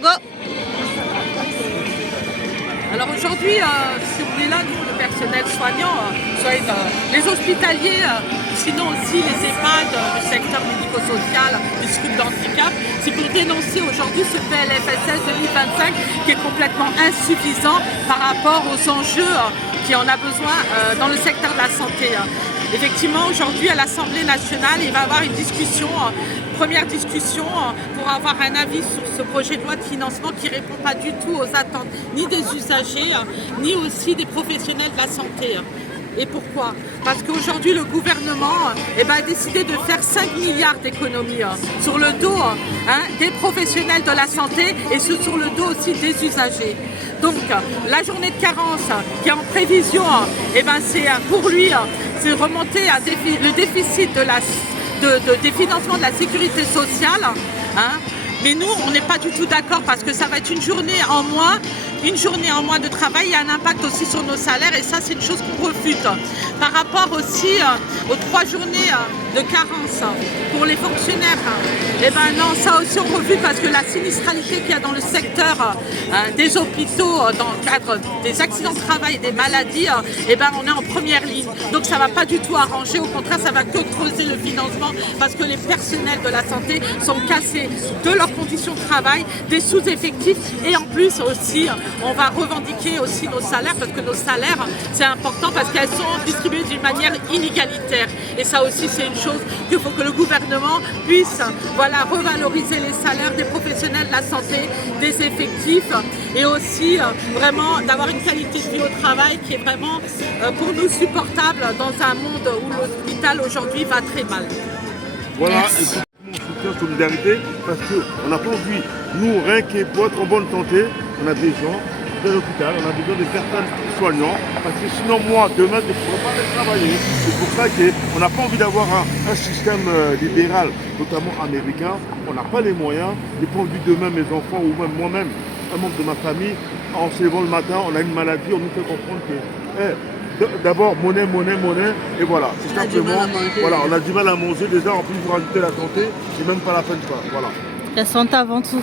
Go. Alors aujourd'hui, si on est là, nous, le personnel soignant, soit les hospitaliers, sinon aussi les EHPAD, le secteur médico-social, les structures d'handicap, c'est pour dénoncer aujourd'hui ce PLFSS 2025 qui est complètement insuffisant par rapport aux enjeux qui en a besoin dans le secteur de la santé. Effectivement, aujourd'hui à l'Assemblée nationale, il va y avoir une discussion, première discussion pour avoir un avis sur ce projet de loi de financement qui ne répond pas du tout aux attentes ni des usagers, ni aussi des professionnels de la santé. Et pourquoi? Parce qu'aujourd'hui, le gouvernement a décidé de faire 5 milliards d'économies sur le dos des professionnels de la santé et sur le dos aussi des usagers. Donc, la journée de carence qui est en prévision, c'est pour lui, c'est remonter à le déficit des financements de la sécurité sociale. Mais nous, on n'est pas du tout d'accord parce que ça va être une journée en moins de travail et un impact aussi sur nos salaires et ça, c'est une chose qu'on refute. Par rapport aussi aux 3 journées de carence pour les fonctionnaires, non, ça aussi on refute parce que la sinistralité qu'il y a dans le secteur des hôpitaux, dans le cadre des accidents de travail et des maladies, on est en première ligne. Donc ça ne va pas du tout arranger, au contraire, ça va que creuser le financement parce que les personnels de la santé sont cassés de leurs conditions de travail, des sous-effectifs et en plus aussi, on va revendiquer aussi nos salaires parce que nos salaires, c'est important parce qu'elles sont distribuées d'une manière inégalitaire. Et ça aussi, c'est une chose qu'il faut que le gouvernement puisse revaloriser les salaires des professionnels de la santé, des effectifs et aussi vraiment d'avoir une qualité de vie au travail qui est vraiment pour nous supportable dans un monde où l'hôpital aujourd'hui va très mal. Voilà, et c'est mon soutien, solidarité, parce qu'on n'a pas envie, nous, rien que pour être en bonne santé, on a des gens de l'hôpital, on a besoin de personnes soignants, parce que sinon moi, demain, je ne pourrai pas aller travailler. C'est pour ça qu'on n'a pas envie d'avoir un système libéral, notamment américain. On n'a pas les moyens. J'ai pas envie demain, mes enfants ou même moi-même, un membre de ma famille, en se levant le matin, on a une maladie, on nous fait comprendre que d'abord monnaie, et voilà. C'est simplement, voilà, on a du mal à manger, déjà en plus vous rajoutez la santé, c'est même pas la peine quoi. Voilà. La santé avant tout.